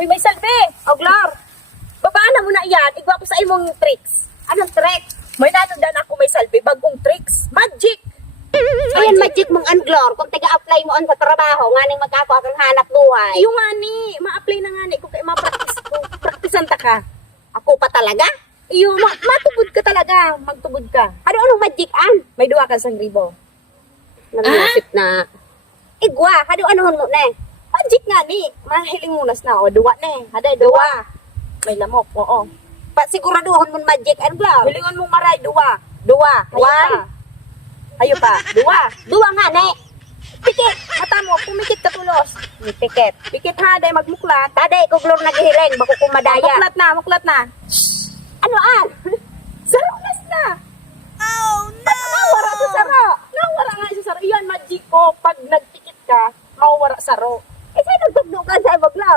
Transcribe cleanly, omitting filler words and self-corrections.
Uy, may salbe! Oglor! Babaan na mo na yan. Igwa ko sa imong tricks. Anong trick? May nanundan ako may salbe. Bagong tricks. Magic! Ayan, magic mong anglor. Kung taga-apply mo on sa trabaho, nga ning magkako kang hanap buhay. Yung nga ni, ma-apply na nga ni. Kung kaya ma-practice ko. Practicean ta ka. Ako pa talaga? Iyo, matubod ka talaga. Magtubod ka. Anong magic an? May duwa ka sa ribo. Nangasip na. Igwa, anuhon mo na eh. Magic nga ni. Mahiling munas na. O, duwa na eh. Haday, duwa. May lamok. Oo. Siguraduhon mo magic anglor. Hilingon mong maray. Duwa. Duwa. Hayo One. pa. Hayo pa. Duwa. Duwa nga ne. Pikit. Mata mo. Pumikit ka tulos. Pikit. Pikit ha. Day magmuklat. Taday ko glor naghihiling, bako kumadaya. Muklat na. Muklat na. Ano an? Sarunas na. Oh, no! Nawara sa saro. Nawara nga sa saro. Iyan, magic ko. Pag nagpikit ka, mawawara saro. Eh, sa'yo nagtugno ka sa ibaglaw.